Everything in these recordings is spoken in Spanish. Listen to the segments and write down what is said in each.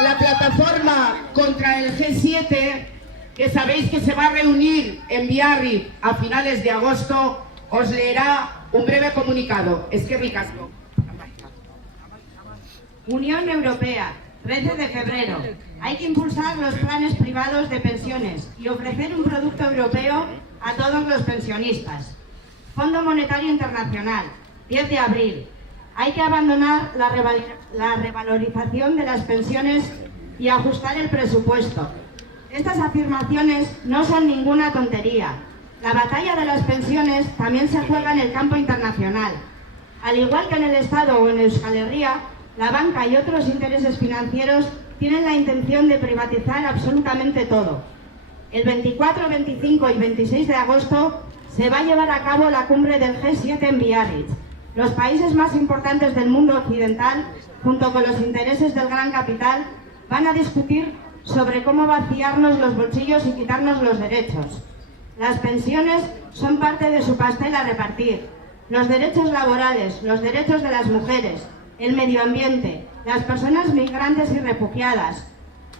la plataforma contra el G7, que sabéis que se va a reunir en Biarritz a finales de agosto, os leerá un breve comunicado. Es que ricasco. Unión Europea, 13 de febrero. Hay que impulsar los planes privados de pensiones y ofrecer un producto europeo a todos los pensionistas. Fondo Monetario Internacional, 10 de abril. Hay que abandonar la revalorización de las pensiones y ajustar el presupuesto. Estas afirmaciones no son ninguna tontería. La batalla de las pensiones también se juega en el campo internacional. Al igual que en el Estado o en Euskal Herria, la banca y otros intereses financieros tienen la intención de privatizar absolutamente todo. El 24, 25 y 26 de agosto se va a llevar a cabo la cumbre del G7 en Biarritz. Los países más importantes del mundo occidental, junto con los intereses del gran capital, van a discutir sobre cómo vaciarnos los bolsillos y quitarnos los derechos. Las pensiones son parte de su pastel a repartir. Los derechos laborales, los derechos de las mujeres, el medio ambiente, las personas migrantes y refugiadas.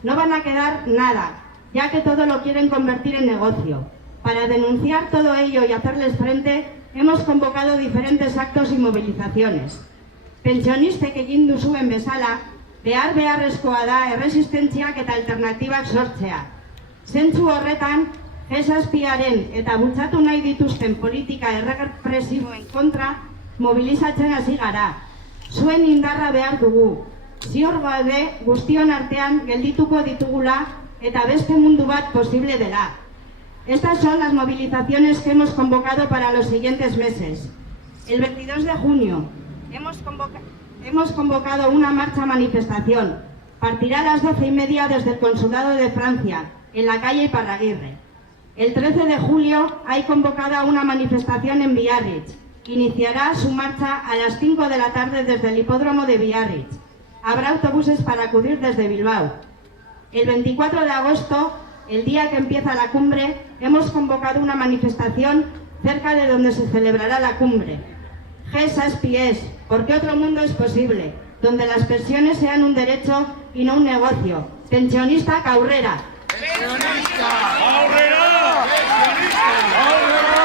No van a quedar nada, ya que todo lo quieren convertir en negocio. Para denunciar todo ello y hacerles frente, hemos convocado diferentes actos y movilizaciones. Pentsionistek egin duzuen bezala, beharrezkoa da erresistentziak eta alternatibak sortzea. Zentzu horretan, G7aren eta bultzatu nahi dituzten politika errepresiboen kontra mobilizatzen hasi gara. Zuen indarra behar dugu. Ziur gaude guztion artean geldituko ditugula eta beste mundu bat posible dela. Estas son las movilizaciones que hemos convocado para los siguientes meses. El 22 de junio hemos convocado una marcha-manifestación. Partirá a las 12:30 desde el Consulado de Francia, en la calle Iparraguirre. El 13 de julio hay convocada una manifestación en Biarritz. Iniciará su marcha a las 5 de la tarde desde el hipódromo de Biarritz. Habrá autobuses para acudir desde Bilbao. El 24 de agosto, el día que empieza la cumbre, hemos convocado una manifestación cerca de donde se celebrará la cumbre. G6 porque otro mundo es posible, donde las pensiones sean un derecho y no un negocio. Pensionista aurrera. Pensionista aurrera. Pensionista aurrera.